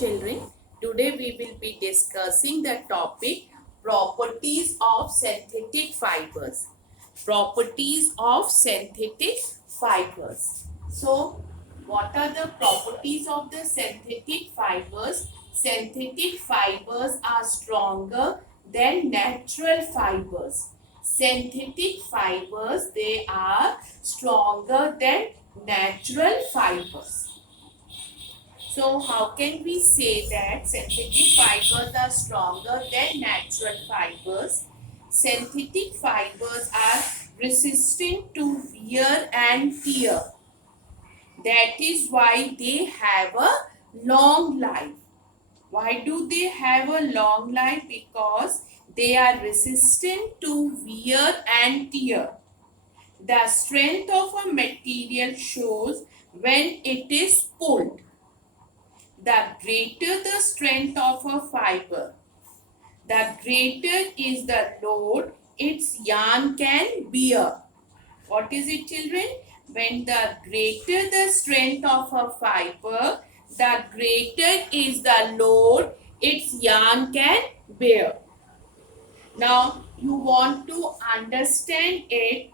children, today we will be discussing the topic properties of synthetic fibers. Properties of synthetic fibers. So, what are the properties of the synthetic fibers? Synthetic fibers are stronger than natural fibers. Synthetic fibers, they are stronger than natural fibers. So how can we say that synthetic fibers are stronger than natural fibers? Synthetic fibers are resistant to wear and tear. That is why they have a long life. Why do they have a long life? Because they are resistant to wear and tear. The strength of a material shows when it is pulled. The greater the strength of a fiber, the greater is the load its yarn can bear. What is it, children? When the greater the strength of a fiber, the greater is the load its yarn can bear. Now, you want to understand it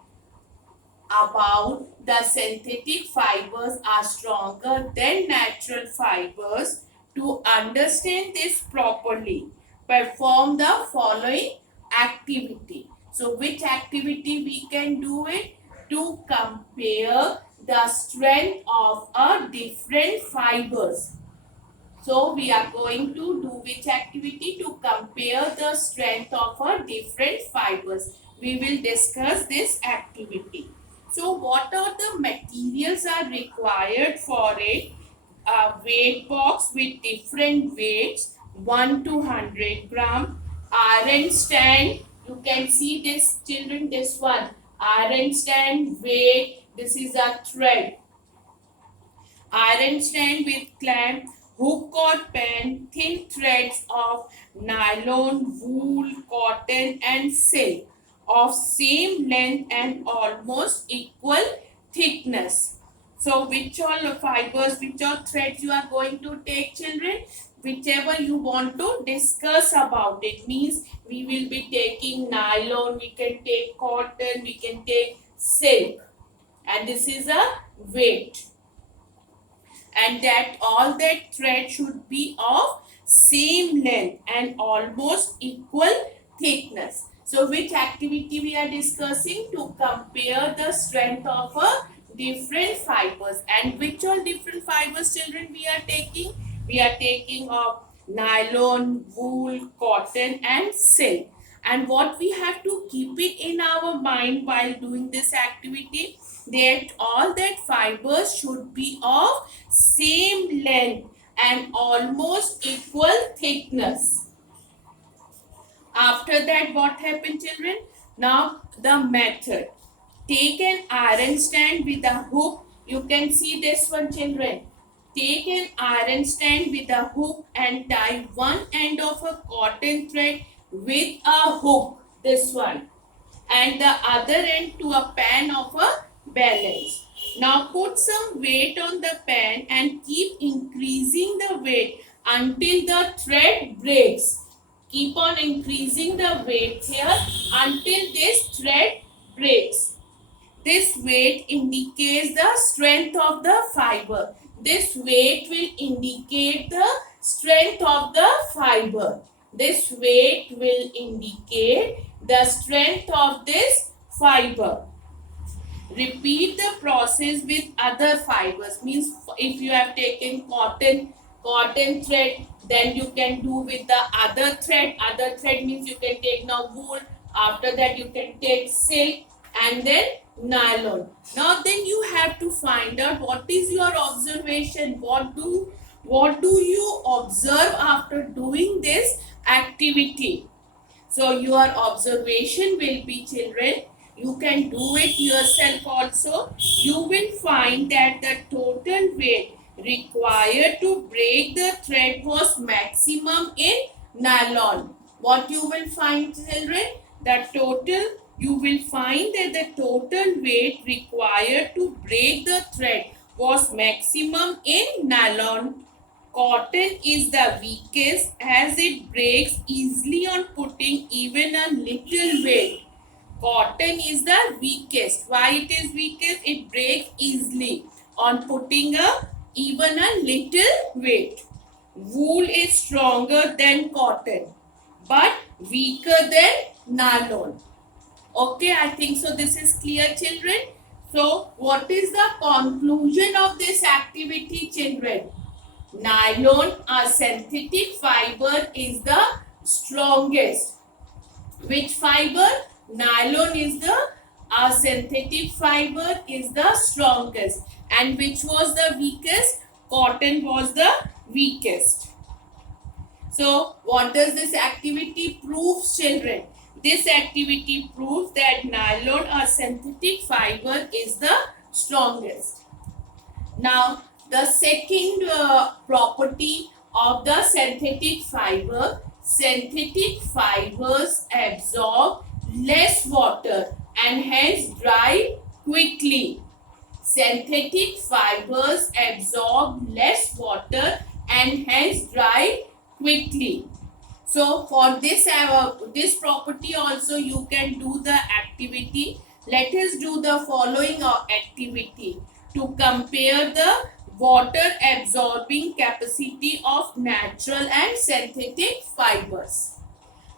about the synthetic fibers are stronger than natural fibers. To understand this properly, perform the following activity. So which activity we can do it? To compare the strength of a different fibers. So we are going to do which activity? To compare the strength of a different fibers. We will discuss this activity. So what are the materials are required for it? A weight box with different weights, 1 to 100 gram. Iron stand, you can see this, children, this one. Iron stand, weight, this is a thread. Iron stand with clamp, hook or pen, thin threads of nylon, wool, cotton and silk of same length and almost equal thickness. So which all fibers, which all threads you are going to take, children? Whichever you want to discuss about it. Means we will be taking nylon, we can take cotton, we can take silk. And this is a weight. And that all that thread should be of same length and almost equal thickness. So which activity we are discussing? To compare the strength of a different fibers. And which all different fibers, children, we are taking? We are taking of nylon, wool, cotton and silk. And what we have to keep it in our mind while doing this activity, that all that fibers should be of same length and almost equal thickness. After that, what happened, children? Now the method. Take an iron stand with a hook. You can see this one, children. Take an iron stand with a hook and tie one end of a cotton thread with a hook, this one, and the other end to a pan of a balance. Now put some weight on the pan and keep increasing the weight until the thread breaks. Keep on increasing the weight here until this thread breaks. This weight indicates the strength of the fiber. This weight will indicate the strength of the fiber. This weight will indicate the strength of this fiber. Repeat the process with other fibers. Means if you have taken cotton thread, then you can do with the other thread. Other thread means you can take now wool. After that you can take silk and then nylon. Now then you have to find out what is your observation. What do you observe after doing this activity? So your observation will be, children, you can do it yourself also. You will find that the total weight required to break the thread was maximum in nylon. What you will find, children? You will find that the total weight required to break the thread was maximum in nylon cotton is the weakest as it breaks easily on putting even a little weight. Cotton is the weakest. Why it is weakest? It breaks easily on putting even a little weight. Wool is stronger than cotton but weaker than nylon. Okay, I think so. This is clear, children. So, what is the conclusion of this activity, children? Nylon, a synthetic fiber, is the strongest. Which fiber? Nylon is the synthetic fiber is the strongest. And which was the weakest? Cotton was the weakest. So, what does this activity prove, children? This activity proves that nylon or synthetic fiber is the strongest. Now, the second property of the synthetic fiber, synthetic fibers absorb less water and hence dry quickly. Synthetic fibers absorb less water and hence dry quickly. So for this property also you can do the activity. Let us do the following activity to compare the water absorbing capacity of natural and synthetic fibers.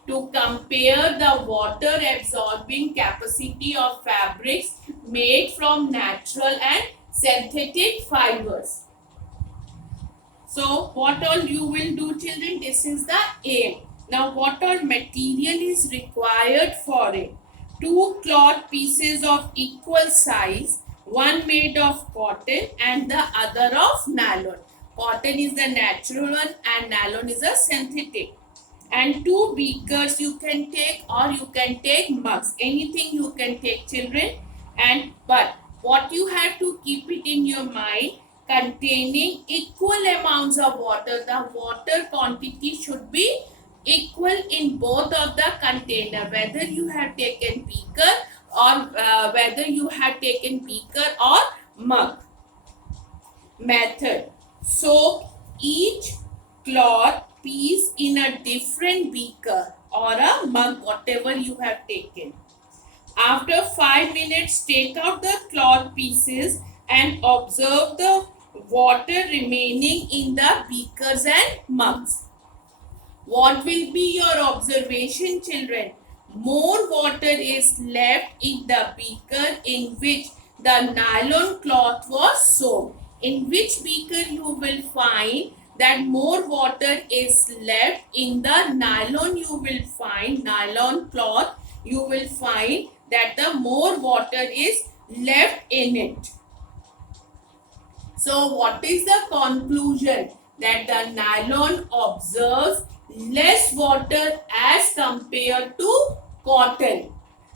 To compare the water absorbing capacity of fabrics made from natural and synthetic fibers. So what all you will do, children? This is the aim. Now what all material is required for it? 2 cloth pieces of equal size, one made of cotton and the other of nylon. Cotton is the natural one and nylon is a synthetic. And 2 beakers you can take, or you can take mugs. Anything you can take, children. But what you have to keep it in your mind, containing equal amounts of water. The water quantity should be equal in both of the container, whether you have taken beaker or mug. Method: soak each cloth piece in a different beaker or a mug, whatever you have taken. After 5 minutes, take out the cloth pieces and observe the water remaining in the beakers and mugs. What will be your observation, children? More water is left in the beaker in which the nylon cloth was soaked. In which beaker you will find that more water is left? In the nylon you will find, nylon cloth, you will find that the more water is left in it. So what is the conclusion? That the nylon absorbs less water as compared to cotton.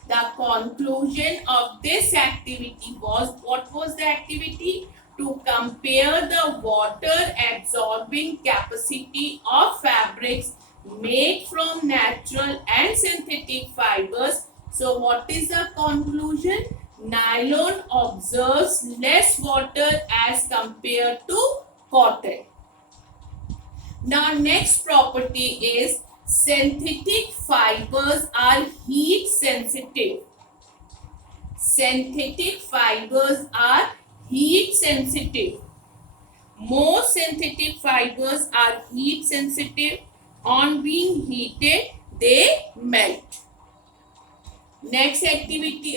The conclusion of this activity was, what was the activity? To compare the water absorbing capacity of fabrics made from natural and synthetic fibers. So what is the conclusion? Nylon absorbs less water as compared to cotton. Now next property is synthetic fibers are heat sensitive. Synthetic fibers are heat sensitive. Most synthetic fibers are heat sensitive. On being heated, they melt. Next activity,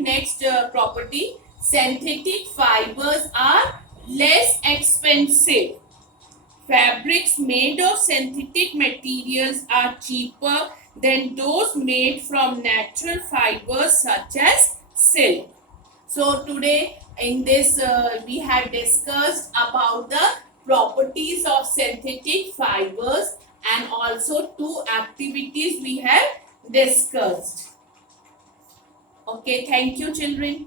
next property, synthetic fibers are less expensive. Fabrics made of synthetic materials are cheaper than those made from natural fibers such as silk. So today in this we have discussed about the properties of synthetic fibers and also 2 activities we have discussed. Okay, thank you, children.